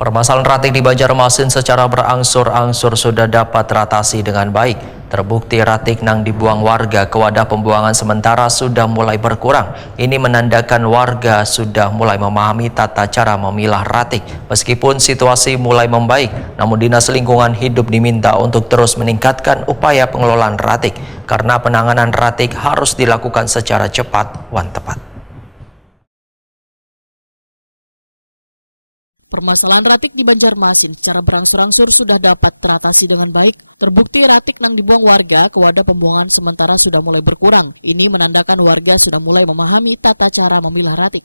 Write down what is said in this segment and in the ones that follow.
Permasalahan ratik di Banjarmasin secara berangsur-angsur sudah dapat teratasi dengan baik. Terbukti ratik yang dibuang warga ke wadah pembuangan sementara sudah mulai berkurang. Ini menandakan warga sudah mulai memahami tata cara memilah ratik. Meskipun situasi mulai membaik, namun Dinas Lingkungan Hidup diminta untuk terus meningkatkan upaya pengelolaan ratik karena penanganan ratik harus dilakukan secara cepat dan tepat. Permasalahan ratik di Banjarmasin secara berangsur-angsur sudah dapat teratasi dengan baik. Terbukti ratik yang dibuang warga ke wadah pembuangan sementara sudah mulai berkurang. Ini menandakan warga sudah mulai memahami tata cara memilah ratik.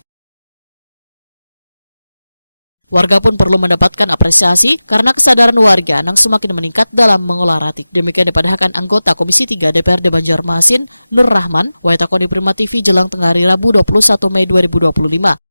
Warga pun perlu mendapatkan apresiasi karena kesadaran warga yang semakin meningkat dalam mengolah ratik. Demikian dipadahkan anggota Komisi 3 DPRD Banjarmasin, Nur Rahman, Waitakon di Prima TV Jelang Tengah Hari Rabu 21 Mei 2025.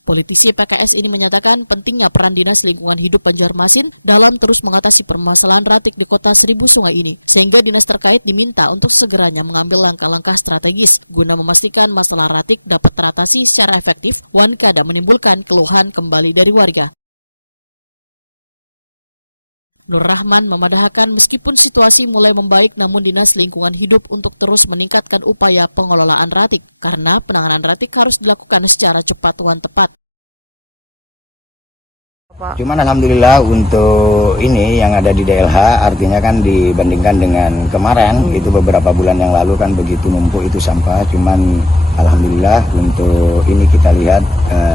Politisi PKS ini menyatakan pentingnya peran Dinas Lingkungan Hidup Banjarmasin dalam terus mengatasi permasalahan ratik di kota Seribu Sungai ini, sehingga dinas terkait diminta untuk segeranya mengambil langkah-langkah strategis guna memastikan masalah ratik dapat teratasi secara efektif dan kada menimbulkan keluhan kembali dari warga. Nur Rahman memadahkan meskipun situasi mulai membaik namun Dinas Lingkungan Hidup untuk terus meningkatkan upaya pengelolaan ratik karena penanganan ratik harus dilakukan secara cepat dan tepat. Cuman alhamdulillah untuk ini yang ada di DLH artinya kan dibandingkan dengan kemarin itu beberapa bulan yang lalu kan begitu numpuk itu sampah, cuman alhamdulillah untuk ini kita lihat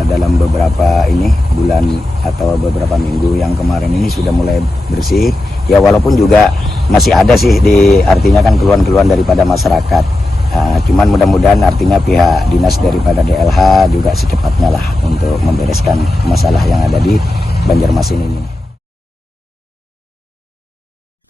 dalam beberapa ini bulan atau beberapa minggu yang kemarin ini sudah mulai bersih ya, walaupun juga masih ada sih artinya kan keluhan-keluhan daripada masyarakat. Cuman mudah-mudahan artinya pihak dinas daripada DLH juga secepatnya lah untuk membereskan masalah yang ada di Banjarmasin ini.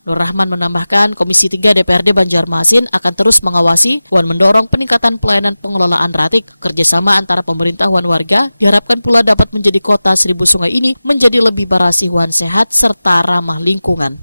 Nur Rahman menambahkan Komisi 3 DPRD Banjarmasin akan terus mengawasi dan mendorong peningkatan pelayanan pengelolaan ratik. Kerjasama antara pemerintah dan warga diharapkan pula dapat menjadi kota Seribu Sungai ini menjadi lebih bersih dan sehat serta ramah lingkungan.